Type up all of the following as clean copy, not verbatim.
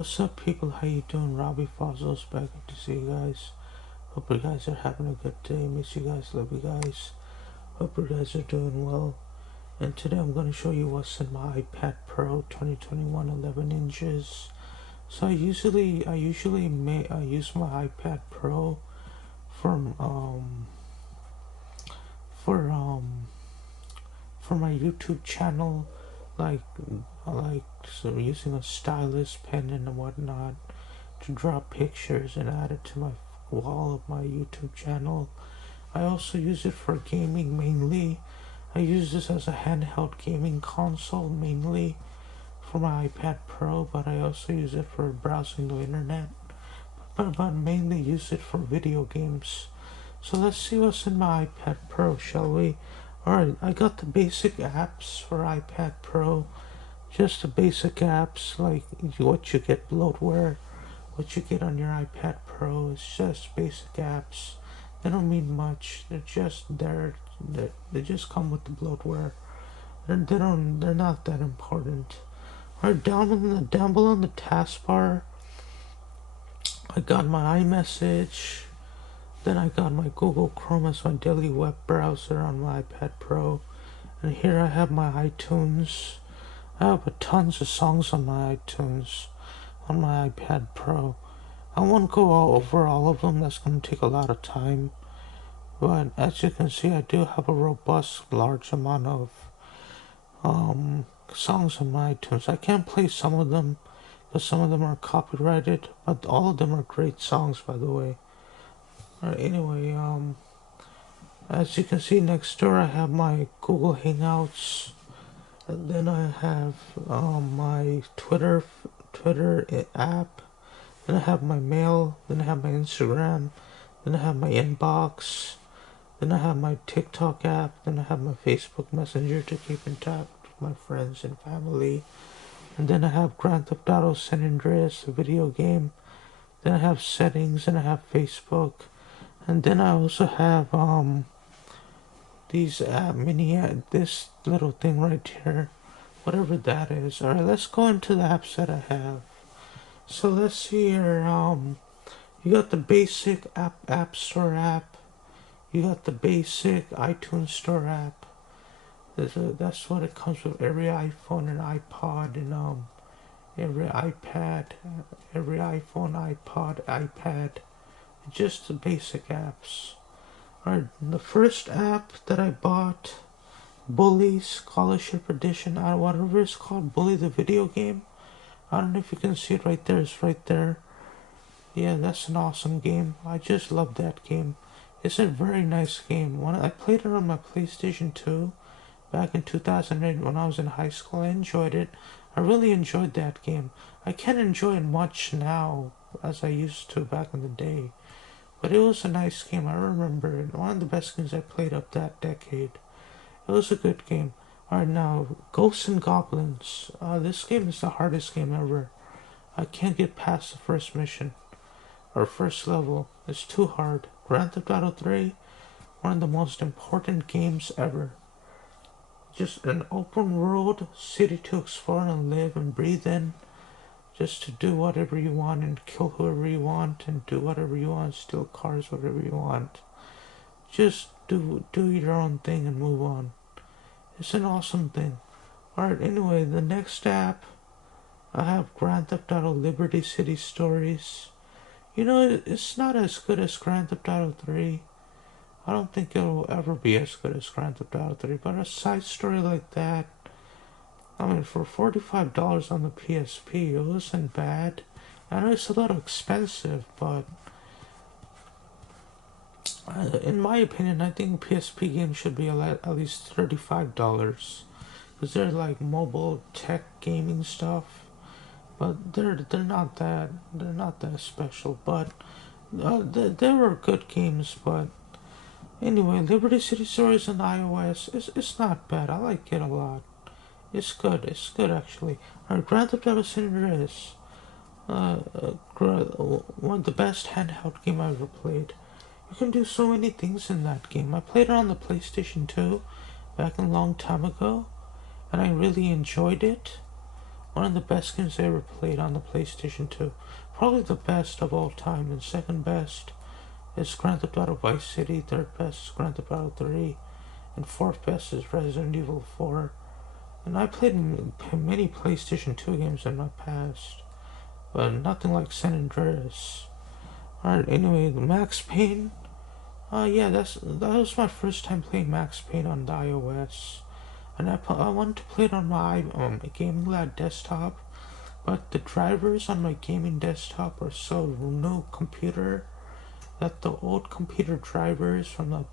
What's up, people? How you doing? Robbie Fozzles back to see you guys. Hope you guys are having a good day. Miss you guys, love you guys. Hope you guys are doing well. And today I'm going to show you what's in my iPad Pro 2021 11 inches. So I usually use my iPad Pro from for um for my YouTube channel, like so using a stylus, pen, and whatnot to draw pictures and add it to my wall of my YouTube channel. I also use it for gaming mainly. I use this as a handheld gaming console mainly for my iPad Pro, but I also use it for browsing the internet. But mainly use it for video games. So let's see what's in my iPad Pro, shall we? Alright, I got the basic apps for iPad Pro. Just the basic apps like what you get bloatware, what you get on your iPad Pro. It's just basic apps. They don't mean much. They're just there. They just come with the bloatware. They're not that important. Alright, down below in the taskbar, I got my iMessage. Then I got my Google Chrome as my daily web browser on my iPad Pro. And here I have my iTunes. I have tons of songs on my iTunes on my iPad Pro. I won't go over all of them. That's going to take a lot of time. But as you can see, I do have a robust, large amount of songs on my iTunes. I can't play some of them because some of them are copyrighted, but all of them are great songs, by the way. Alright, anyway, as you can see next door, I have my Google Hangouts, and then I have my Twitter app. Then I have my mail. Then I have my Instagram. Then I have my inbox. Then I have my TikTok app. Then I have my Facebook Messenger to keep in touch with my friends and family. And then I have Grand Theft Auto San Andreas, a video game. Then I have settings, and I have Facebook. And then I also have these this little thing right here, whatever that is. Alright, let's go into the apps that I have. So let's see here. You got the basic app store app. You got the basic iTunes store app. That's what it comes with every iPhone and iPod and every iPad, every iPhone, iPad. Just the basic apps. Alright, the first app that I bought, Bully Scholarship Edition, whatever it's called, Bully the video game. I don't know if you can see it right there. It's right there. Yeah, that's an awesome game. I just love that game. It's a very nice game. When I played it on my PlayStation 2 back in 2008 when I was in high school, I enjoyed it. I really enjoyed that game. I can't enjoy it much now as I used to back in the day. But it was a nice game. I remember it. One of the best games I played up that decade. It was a good game. Alright, now, Ghosts and Goblins. This game is the hardest game ever. I can't get past the first mission. Or first level. It's too hard. Grand Theft Auto 3, one of the most important games ever. Just an open world city to explore and live and breathe in. Just to do whatever you want and kill whoever you want and do whatever you want, steal cars, whatever you want. Just do your own thing and move on. It's an awesome thing. Alright, anyway, the next app, I have Grand Theft Auto Liberty City Stories. You know, it's not as good as Grand Theft Auto 3. I don't think it'll ever be as good as Grand Theft Auto 3, but a side story like that, I mean, for $45 on the PSP, it wasn't bad. I know it's a little expensive, but in my opinion, I think PSP games should be at least $35, because they're like mobile tech gaming stuff. But they're not that special. But they were good games. But anyway, Liberty City Stories on iOS, it's not bad. I like it a lot. It's good. It's good actually. Alright, Grand Theft Auto San Andreas. One of the best handheld game I ever played. You can do so many things in that game. I played it on the PlayStation 2 back a long time ago, and I really enjoyed it. One of the best games I ever played on the PlayStation 2. Probably the best of all time. And second best is Grand Theft Auto Vice City. Third best is Grand Theft Auto 3. And fourth best is Resident Evil 4. And I played many PlayStation 2 games in my past, but nothing like San Andreas. Alright, anyway, Max Payne. Yeah, that was my first time playing Max Payne on the iOS, and I wanted to play it on my gaming lab desktop, but the drivers on my gaming desktop are so no computer that the old computer drivers from a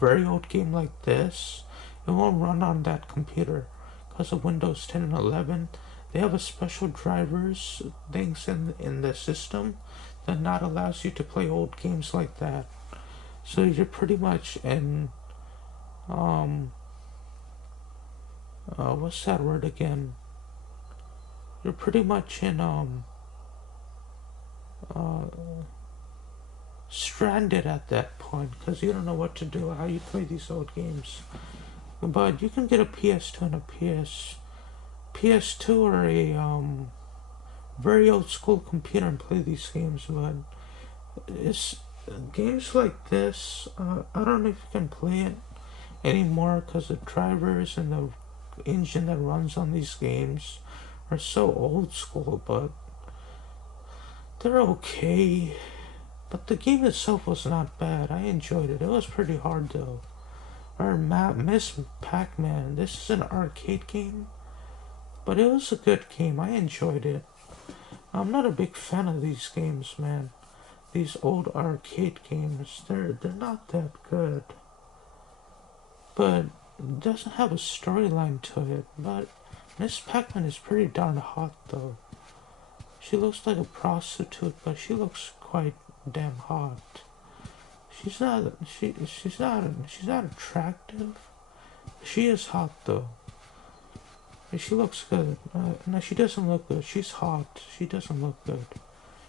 very old game like this, it won't run on that computer because of Windows 10 and 11. They have a special drivers things in the system that not allows you to play old games like that. So you're pretty much in what's that word again? You're pretty much in uh stranded at that point because you don't know what to do, how you play these old games. But you can get a PS2 and a PS2 or a very old school computer and play these games. But it's games like this. I don't know if you can play it anymore because the drivers and the engine that runs on these games are so old school. But they're okay. But the game itself was not bad. I enjoyed it. It was pretty hard though. Or Miss Pac-Man. This is an arcade game, but it was a good game. I enjoyed it. I'm not a big fan of these games, man. These old arcade games, they're not that good. But it doesn't have a storyline to it. But Miss Pac-Man is pretty darn hot though. She looks like a prostitute, but she looks quite damn hot. She's not attractive. She is hot though. She looks good. No, she doesn't look good. She's hot. She doesn't look good.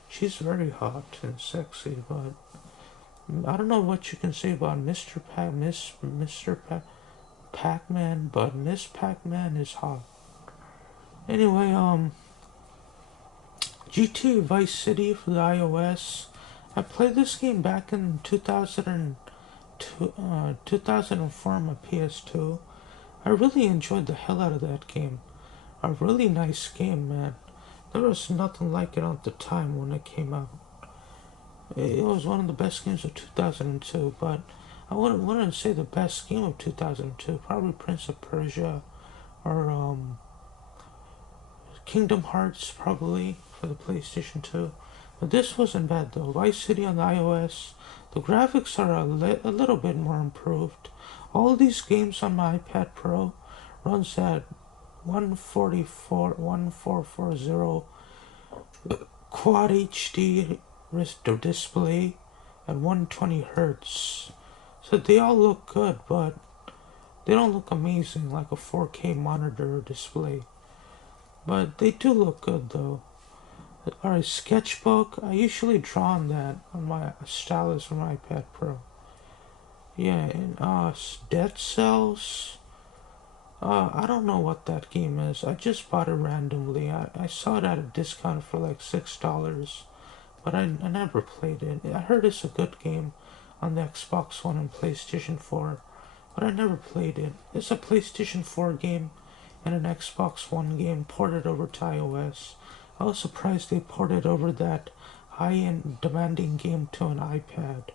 She's very hot and sexy, but I don't know what you can say about Mr. Pac-Man, but Miss Pac-Man is hot. Anyway, GTA Vice City for the iOS. I played this game back in 2004 on my PS2. I really enjoyed the hell out of that game. A really nice game, man. There was nothing like it at the time when it came out. It was one of the best games of 2002, but I wouldn't say the best game of 2002. Probably Prince of Persia or Kingdom Hearts, probably for the PlayStation 2. But this wasn't bad though. Vice City on the iOS. The graphics are a little bit more improved. All these games on my iPad Pro runs at 1440 quad HD display at 120 hertz. So they all look good, but they don't look amazing like a 4K monitor display. But they do look good though. Alright, sketchbook. I usually draw on that on my stylus on my iPad Pro. Yeah, and Dead Cells. I don't know what that game is. I just bought it randomly. I saw it at a discount for like $6, but I never played it. I heard it's a good game on the Xbox One and PlayStation 4, but I never played it. It's a PlayStation 4 game and an Xbox One game ported over to iOS. I was surprised they ported over that high-end demanding game to an iPad,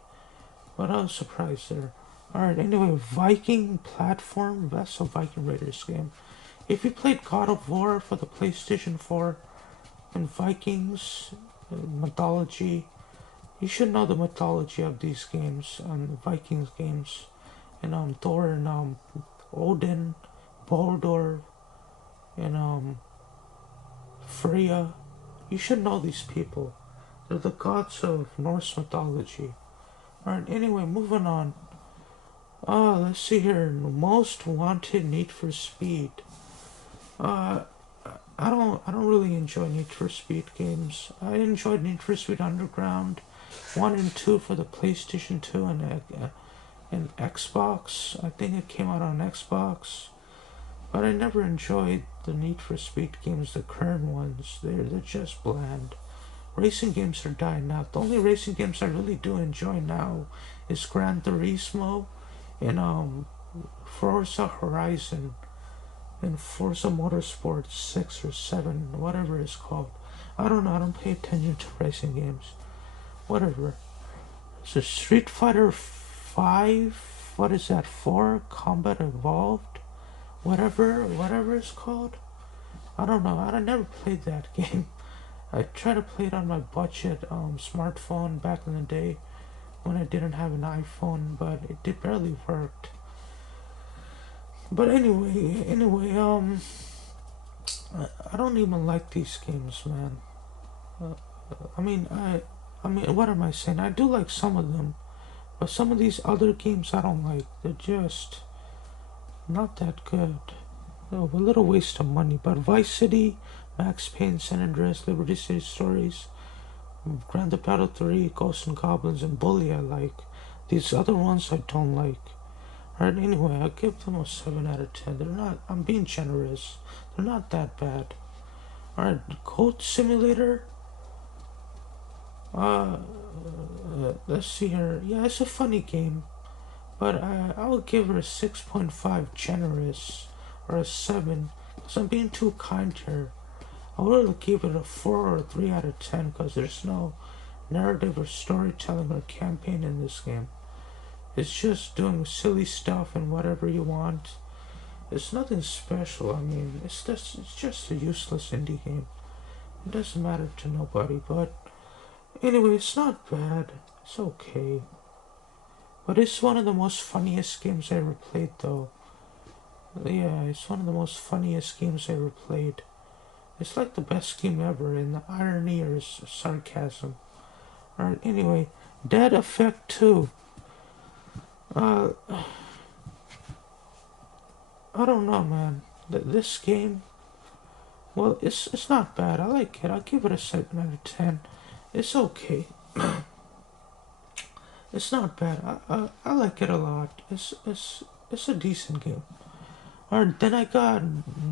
but I was surprised there. Alright, anyway, Viking platform. That's a Viking Raiders game. If you played God of War for the PlayStation 4 and Vikings mythology, you should know the mythology of these games, Vikings games, and Thor and Odin, Baldur, and Freya. You should know these people. They're the gods of Norse mythology. Alright, anyway, moving on. Let's see here. Most Wanted Need for Speed. I don't really enjoy Need for Speed games. I enjoyed Need for Speed Underground 1 and 2 for the PlayStation 2 and Xbox. I think it came out on Xbox. But I never enjoyed the Need for Speed games, the current ones. They're just bland. Racing games are dying out. The only racing games I really do enjoy now is Gran Turismo and Forza Horizon and Forza Motorsport 6 or 7, whatever it's called. I don't know, I don't pay attention to racing games. Whatever. So Street Fighter 5, what is that, 4? Combat Evolved? Whatever it's called? I don't know, I never played that game. I tried to play it on my budget smartphone back in the day when I didn't have an iPhone, but it barely worked. But anyway, I don't even like these games, man. Uh, I mean, what am I saying? I do like some of them, but some of these other games I don't like. They're just not that good. Oh, a little waste of money. But Vice City, Max Payne, San Andreas, Liberty City Stories, Grand Theft Auto 3, Ghosts and Goblins, and Bully I like. These other ones I don't like. Alright, anyway, I'll give them a 7 out of 10. They're not, I'm being generous. They're not that bad. Alright, Code Simulator. Let's see here. Yeah, it's a funny game. But I would give her a 6.5 generous. Or a 7. Because I'm being too kind here. I would give it a 4 or a 3 out of 10. Because there's no narrative or storytelling or campaign in this game. It's just doing silly stuff and whatever you want. It's nothing special. I mean, it's just a useless indie game. It doesn't matter to nobody. But anyway, it's not bad. It's okay. But it's one of the most funniest games I ever played, though. Yeah, it's one of the most funniest games I ever played. It's like the best game ever, and the irony or sarcasm. Alright, anyway, Dead Effect 2. I don't know, man. This game, well, it's not bad. I like it. I'll give it a 7 out of 10. It's okay. It's not bad. I like it a lot. It's a decent game. Alright, then I got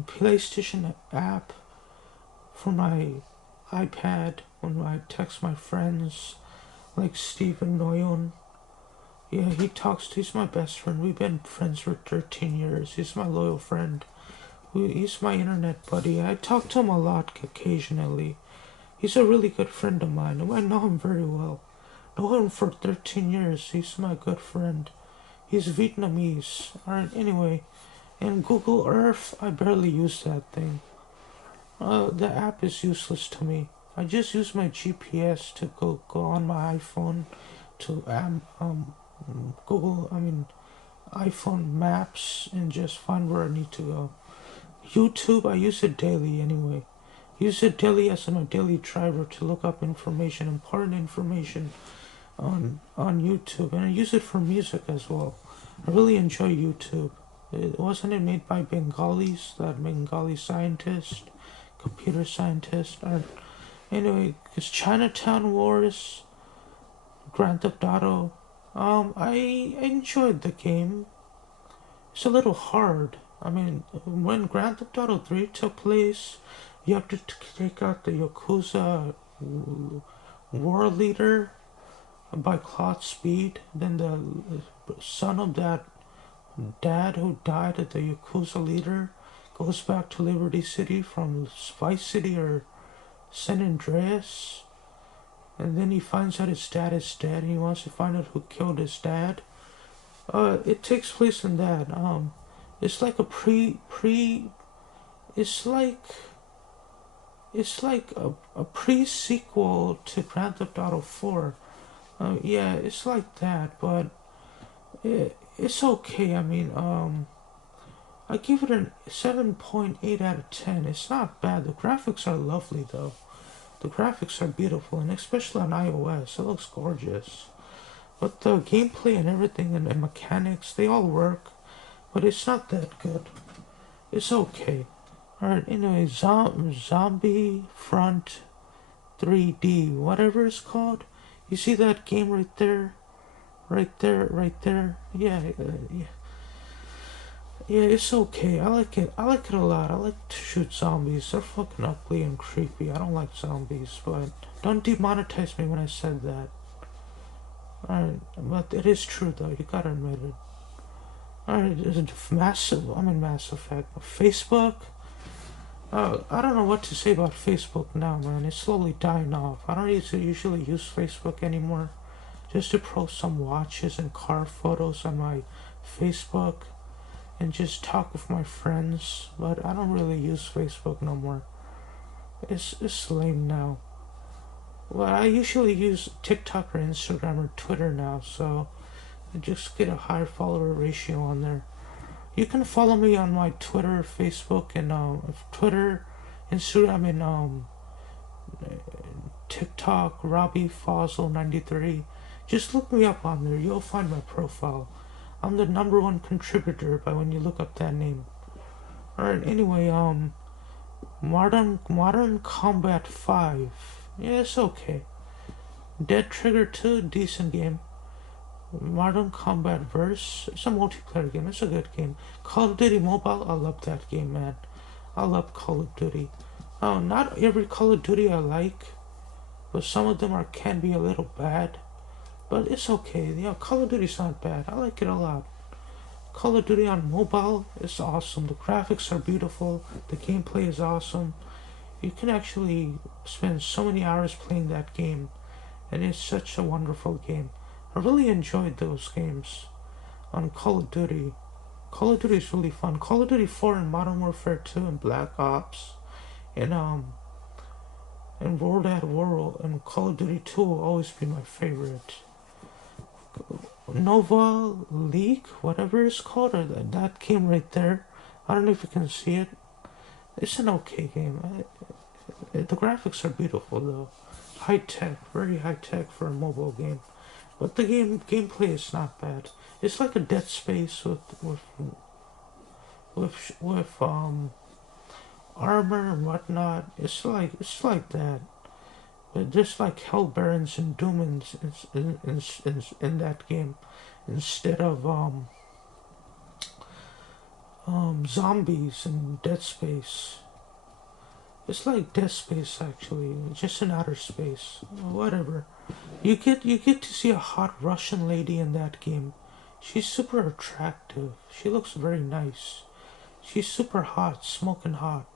PlayStation app for my iPad when I text my friends like Steven Noyon. Yeah, he's my best friend. We've been friends for 13 years. He's my loyal friend. He's my internet buddy. I talk to him a lot occasionally. He's a really good friend of mine. I know him very well. Know him for 13 years. He's my good friend. He's Vietnamese. Alright, anyway. And Google Earth, I barely use that thing. The app is useless to me. I just use my GPS to go on my iPhone to iPhone Maps and just find where I need to go. YouTube, I use it daily anyway. Use it daily as my daily driver to look up information, important information on YouTube, and I use it for music as well. I really enjoy YouTube. Wasn't it made by Bengalis, that Bengali scientist, computer scientist? Or, anyway, it's Chinatown Wars, Grand Theft Auto. I enjoyed the game. It's a little hard. I mean, when Grand Theft Auto 3 took place, you have to take out the Yakuza war leader by clock speed. Then the son of that dad who died at the Yakuza leader goes back to Liberty City from Vice City or San Andreas. And then he finds out his dad is dead and he wants to find out who killed his dad. It takes place in that. It's like it's like a pre-sequel to Grand Theft Auto 4. Yeah, it's like that, but it's okay. I mean, I give it a 7.8 out of 10. It's not bad. The graphics are lovely, though. The graphics are beautiful, and especially on iOS, it looks gorgeous. But the gameplay and everything and mechanics, they all work, but it's not that good. It's okay. Alright, anyway, Zombie Front 3D, whatever it's called. You see that game right there? Right there. Yeah, yeah. Yeah, it's okay. I like it. I like it a lot. I like to shoot zombies. They're fucking ugly and creepy. I don't like zombies, but don't demonetize me when I said that. Alright, but it is true though. You gotta admit it. Alright, it's massive. I'm in Mass Effect. Facebook. I don't know what to say about Facebook now, man. It's slowly dying off. I don't usually use Facebook anymore. Just to post some watches and car photos on my Facebook and just talk with my friends. But I don't really use Facebook no more. It's lame now. Well, I usually use TikTok or Instagram or Twitter now, so I just get a higher follower ratio on there. You can follow me on my Twitter, Facebook, and Twitter, Instagram, and TikTok, Robbie Fossil 93. Just look me up on there. You'll find my profile. I'm the number one contributor by when you look up that name. Alright, anyway, Modern Combat 5. Yeah, it's okay. Dead Trigger 2, decent game. Modern Combat Verse, it's a multiplayer game. It's a good game. Call of Duty Mobile, I love that game, man. I love Call of Duty. Not every Call of Duty I like, but some of them can be a little bad. But it's okay. Yeah, Call of Duty's not bad. I like it a lot. Call of Duty on mobile is awesome. The graphics are beautiful. The gameplay is awesome. You can actually spend so many hours playing that game, and it's such a wonderful game. I really enjoyed those games on Call of Duty. Call of Duty is really fun. Call of Duty 4 and Modern Warfare 2 and Black Ops and World at War and Call of Duty 2 will always be my favorite. Nova League, whatever it's called, or that game right there. I don't know if you can see it. It's an okay game. The graphics are beautiful though. High tech, very high tech for a mobile game. But the gameplay is not bad. It's like a Dead Space with armor and whatnot. It's like that. But there's like Hell Barons and Doomans in that game instead of zombies in Dead Space. It's like Dead Space actually, just in outer space. Whatever. You get to see a hot Russian lady in that game. She's super attractive. She looks very nice. She's super hot, smoking hot.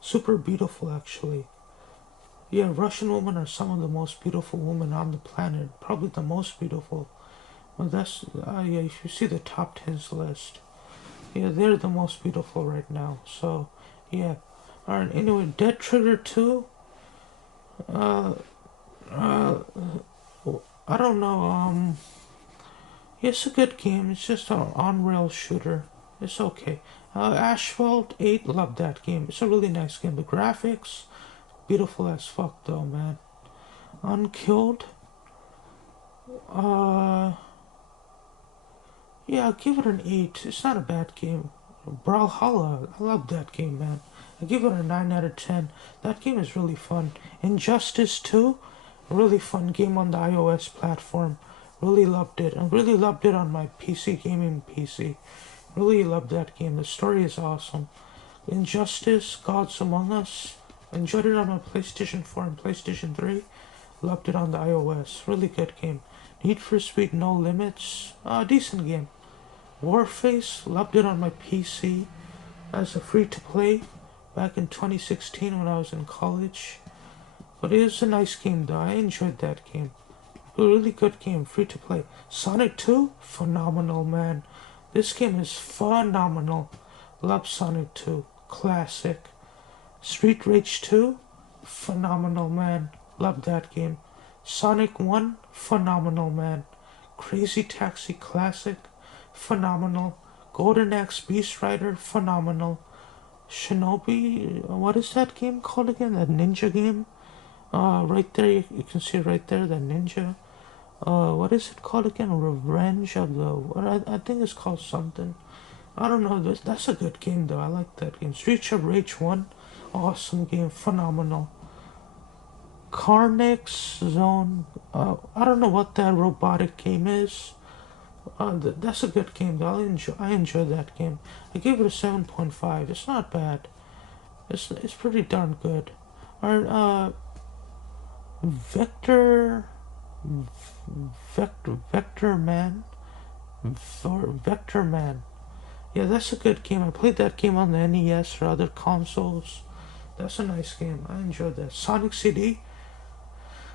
Super beautiful actually. Yeah, Russian women are some of the most beautiful women on the planet. Probably the most beautiful. Well, yeah, you should see the top 10s list. Yeah, they're the most beautiful right now. So, yeah. Alright, anyway, Dead Trigger 2. Uh, uh, I don't know, yeah, it's a good game. It's just an on-rail shooter. It's okay. Asphalt 8, love that game. It's a really nice game. The graphics, beautiful as fuck though, man. Unkilled. Uh, yeah, I'll give it an 8. It's not a bad game. Brawlhalla, I love that game, man. I give it a 9 out of 10. That game is really fun. Injustice 2, really fun game on the iOS platform. Really loved it. I really loved it on my PC, gaming PC. Really loved that game. The story is awesome. Injustice, Gods Among Us. Enjoyed it on my PlayStation 4 and PlayStation 3. Loved it on the iOS. Really good game. Need for Speed No Limits. Decent game. Warface. Loved it on my PC as a free to play back in 2016 when I was in college. But it is a nice game though. I enjoyed that game. A really good game, free to play. Sonic 2, phenomenal, man. This game is phenomenal. Love Sonic 2, classic. Street Rage 2, phenomenal, man. Love that game. Sonic 1, phenomenal, man. Crazy Taxi Classic, phenomenal. Golden Axe Beast Rider, phenomenal. Shinobi, what is that game called again? That ninja game? Right there, you can see it right there, that ninja. What is it called again? Revenge of the... I think it's called something. I don't know. That's a good game, though. I like that game. Streets of Rage 1. Awesome game. Phenomenal. Carnix Zone. I don't know what that robotic game is. That's a good game. Though. I enjoyed that game. I gave it a 7.5. It's not bad. It's pretty darn good. Alright, Vector, Vector Man, Vector Man. Yeah, that's a good game. I played that game on the NES or other consoles. That's a nice game. I enjoyed that. Sonic CD,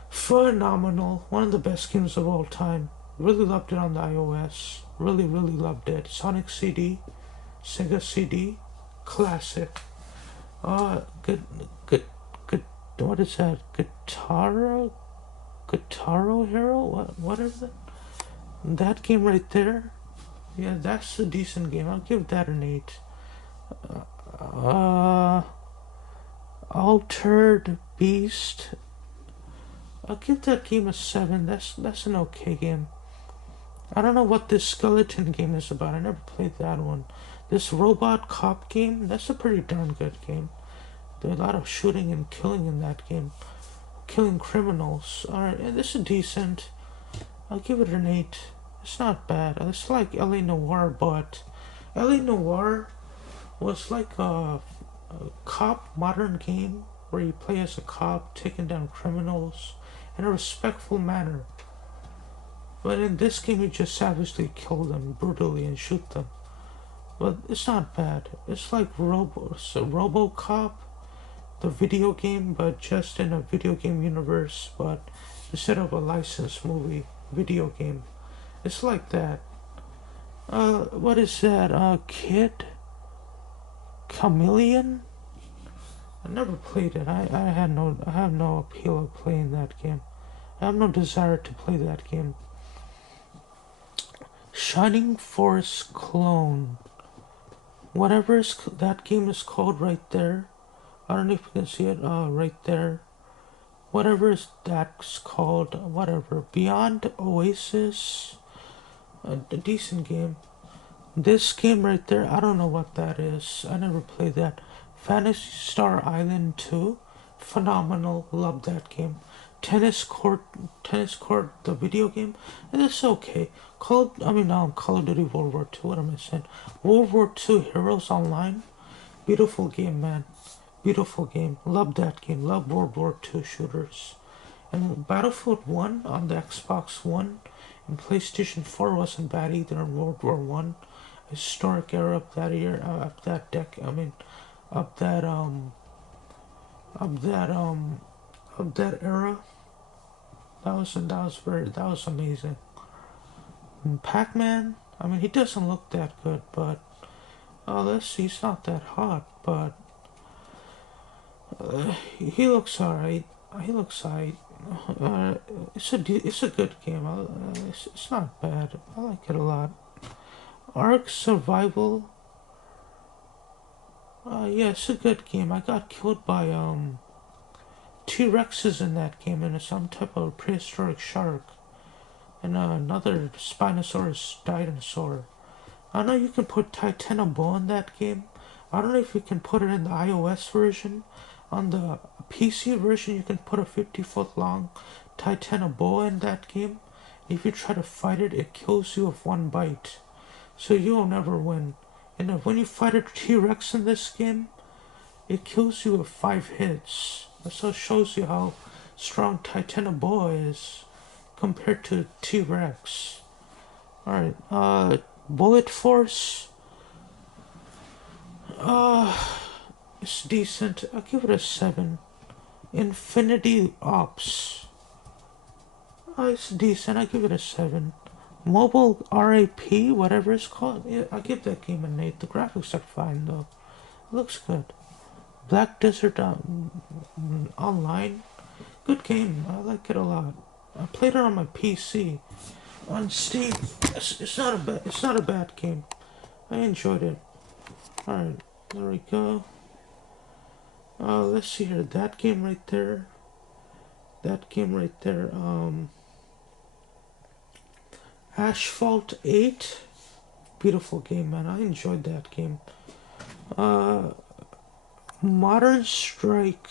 phenomenal. One of the best games of all time. Really loved it on the iOS. Really, really loved it. Sonic CD, Sega CD, classic. Good, good, good. What is that? Guitar Hero? What is it? That game right there? Yeah, that's a decent game. I'll give that an 8. Uh, Altered Beast. I'll give that game a 7. That's an okay game. I don't know what this skeleton game is about. I never played that one. This robot cop game, that's a pretty darn good game. There's a lot of shooting and killing in that game. Killing criminals. Alright, this is decent. I'll give it an 8. It's not bad. It's like LA Noire, but LA Noire was like a cop modern game where you play as a cop taking down criminals in a respectful manner. But in this game, you just savagely kill them brutally and shoot them. But it's not bad. It's like RoboCop, the video game, but just in a video game universe. But instead of a licensed movie, video game, it's like that. What is that? Kid Chameleon? I never played it. I have no appeal of playing that game. I have no desire to play that game. Shining Force Clone. Whatever that game is called right there. I don't know if you can see it right there. Whatever that's called, whatever. Beyond Oasis. A decent game. This game right there, I don't know what that is. I never played that. Fantasy Star Island 2. Phenomenal. Love that game. Tennis Court, the video game, and it's okay. Call of Duty World War II. What am I saying? World War II Heroes Online, beautiful game, man. Beautiful game. Love that game. Love World War II shooters. And Battlefield 1 on the Xbox One and PlayStation 4 wasn't bad either in World War One. Historic era of that year, of that deck. Of that of that of that era. That was amazing. And Pac-Man, he doesn't look that good, but let's see, he's not that hot, but he looks alright. He looks alright. It's a good game. It's not bad. I like it a lot. Ark Survival. Yeah, it's a good game. I got killed by T-Rexes in that game, and some type of prehistoric shark, and another Spinosaurus dinosaur. I know you can put Titanoboa in that game. I don't know if you can put it in the iOS version. On the PC version, you can put a 50-foot long Titanoboa in that game. If you try to fight it, it kills you with one bite. So you'll never win. And when you fight a T-Rex in this game, it kills you with 5 hits. So it shows you how strong Titanoboa is compared to T-Rex. Alright, Bullet Force. It's decent. I'll give it a 7. Infinity Ops. It's decent. I'll give it a 7. Mobile RAP, whatever it's called. Yeah, I'll give that game an 8. The graphics are fine though. It looks good. Black Desert Online. Good game. I like it a lot. I played it on my PC. On Steam. It's not a bad game. I enjoyed it. Alright, there we go. Let's see here. That game right there. Asphalt 8. Beautiful game, man. I enjoyed that game. Modern Strike.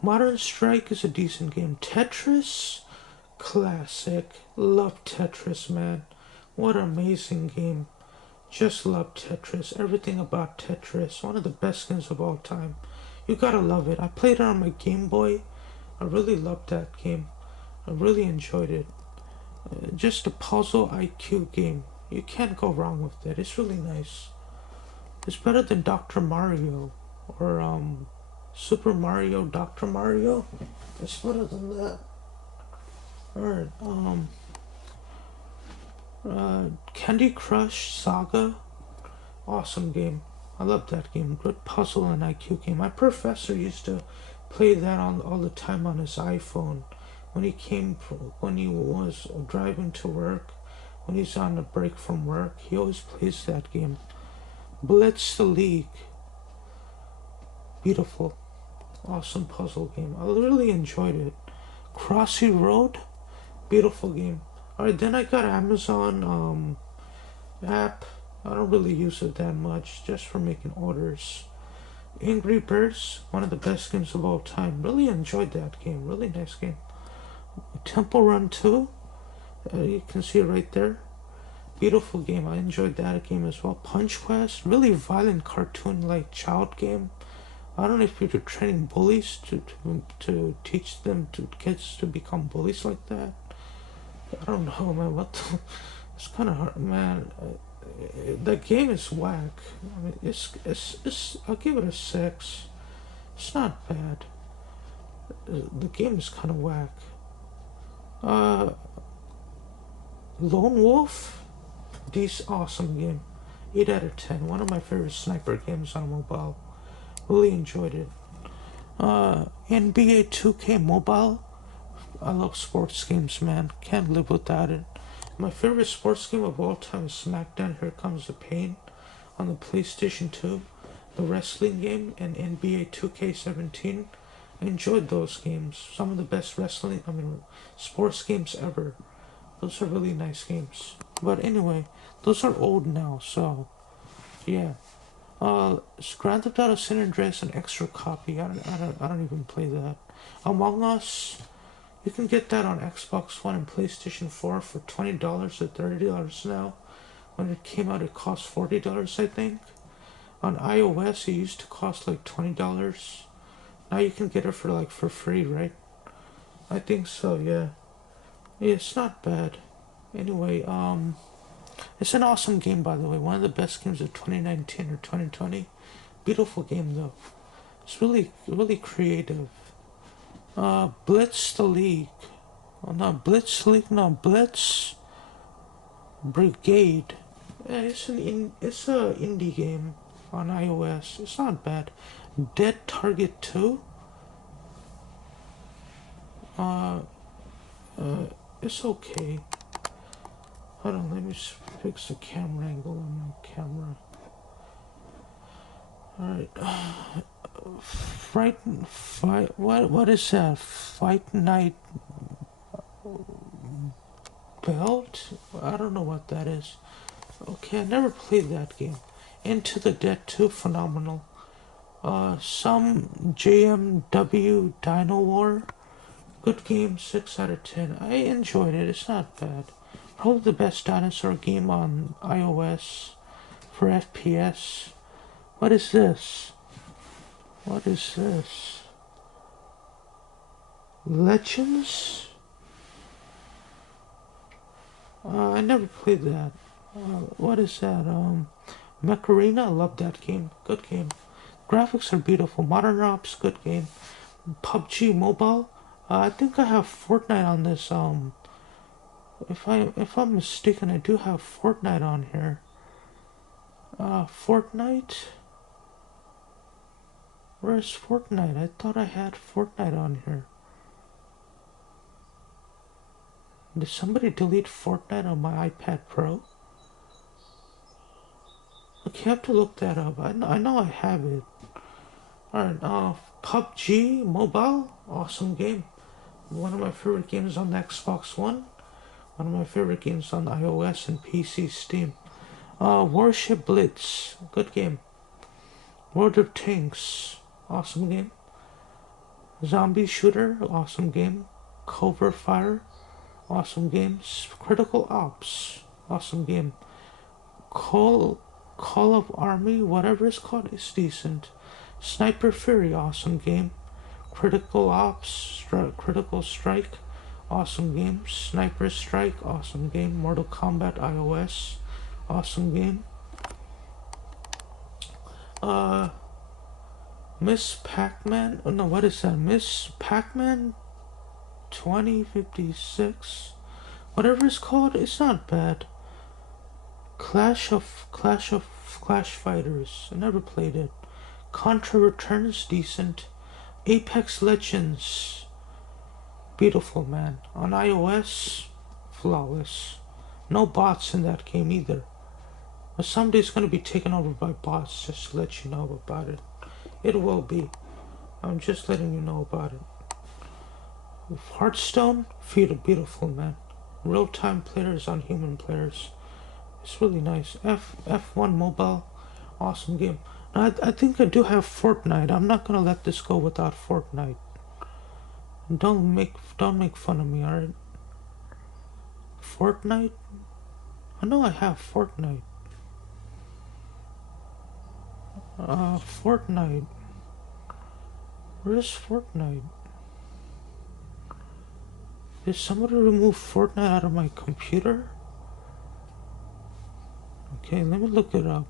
Modern Strike is a decent game. Tetris. Classic. Love Tetris, man. What an amazing game. Just love Tetris. Everything about Tetris. One of the best games of all time. You gotta love it. I played it on my Game Boy. I really loved that game. I really enjoyed it. Just a puzzle IQ game. You can't go wrong with it. It's really nice. It's better than Dr. Mario or Super Mario, Dr. Mario. It's better than that. Alright, Candy Crush Saga. Awesome game. I love that game. Good puzzle and IQ game. My professor used to play that on all the time on his iPhone when he was driving to work, when he's on a break from work. He always plays that game. Blitz the League. Beautiful. Awesome puzzle game. I really enjoyed it. Crossy Road. Beautiful game. Alright, then I got Amazon app. I don't really use it that much, just for making orders. Angry Birds, one of the best games of all time. Really enjoyed that game. Really nice game. Temple Run 2, you can see it right there. Beautiful game. I enjoyed that game as well. Punch Quest, really violent cartoon-like child game. I don't know if you're training bullies to teach them to kids to become bullies like that. I don't know, man. It's kind of hard, man. The game is whack. I mean, it's. I'll give it a 6. It's not bad. The game is kind of whack. Uh, Lone Wolf, this awesome game. 8 out of 10. One of my favorite sniper games on mobile. Really enjoyed it. NBA 2K Mobile. I love sports games, man. Can't live without it. My favorite sports game of all time is SmackDown Here Comes the Pain on the PlayStation 2. The wrestling game and NBA 2K17. I enjoyed those games. Some of the best sports games ever. Those are really nice games. But anyway, those are old now, so yeah. Grand Theft Auto San Andreas an extra copy. I don't even play that. Among Us, you can get that on Xbox One and PlayStation 4 for $20 or $30 now. When it came out, it cost $40, I think. On iOS, it used to cost like $20. Now you can get it for free, right? I think so, yeah. Yeah, it's not bad. Anyway, it's an awesome game, by the way. One of the best games of 2019 or 2020. Beautiful game, though. It's really, really creative. Blitz the League. Oh, not Blitz League, no, Blitz Brigade. Yeah, it's a indie game on iOS. It's not bad. Dead Target 2. Uh, it's okay. Hold on, let me just fix the camera angle on my camera. Alright. What is that? Fight Night Belt? I don't know what that is. Okay, I never played that game. Into the Dead 2, phenomenal. Some JMW Dino War. Good game, 6 out of 10. I enjoyed it, it's not bad. Probably the best dinosaur game on iOS for FPS. What is this? What is this? Legends? I never played that. What is that? Macarena, I love that game. Good game. Graphics are beautiful. Modern Ops, good game. PUBG Mobile. I think I have Fortnite on this. If I'm mistaken, I do have Fortnite on here. Fortnite. Where's Fortnite? I thought I had Fortnite on here. Did somebody delete Fortnite on my iPad Pro? Okay, I have to look that up. I know I have it. Alright, PUBG Mobile, awesome game. One of my favorite games on the Xbox One. One of my favorite games on iOS and PC Steam. Warship Blitz, good game. World of Tanks, awesome game. Zombie Shooter, awesome game. Covert Fire, awesome games. Critical Ops, awesome game. Call Call of Army, whatever it's called, is decent. Sniper Fury, awesome game. Critical Strike, awesome game. Sniper Strike, awesome game. Mortal Kombat iOS, awesome game. Uh, Miss Pac-Man. Oh no, what is that? Miss Pac-Man 2056. Whatever it's called, it's not bad. Clash Fighters. I never played it. Contra Returns, decent. Apex Legends, beautiful, man. On iOS, flawless. No bots in that game either. But someday it's gonna be taken over by bots, just to let you know about it. It will be. I'm just letting you know about it. Hearthstone, beautiful, man. Real-time players on human players. It's really nice. F1 Mobile, awesome game. Now, I think I do have Fortnite. I'm not gonna let this go without Fortnite. Don't make fun of me, alright? Fortnite? I know I have Fortnite. Fortnite. Where's Fortnite? Did somebody remove Fortnite out of my computer? Okay, let me look it up.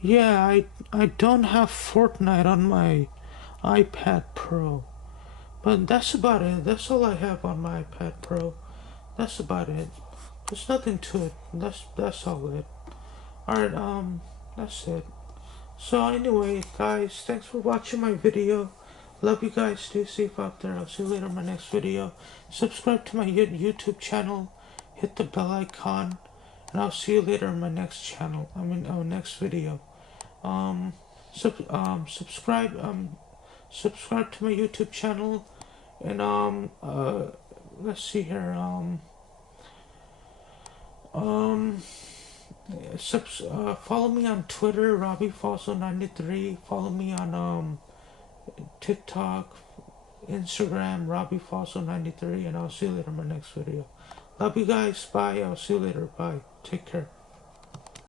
Yeah, I don't have Fortnite on my iPad Pro. But that's about it. That's all I have on my iPad Pro. That's about it. There's nothing to it. That's all it. Alright, that's it. So anyway, guys, thanks for watching my video. Love you guys. Stay safe out there. I'll see you later in my next video. Subscribe to my YouTube channel. Hit the bell icon. And I'll see you later in my next channel. Next video. Subscribe. Subscribe to my YouTube channel. And let's see here. Follow me on Twitter, RobbieFalso93. Follow me on TikTok, Instagram, RobbieFalso93, and I'll see you later in my next video. Love you guys. Bye. I'll see you later. Bye. Take care.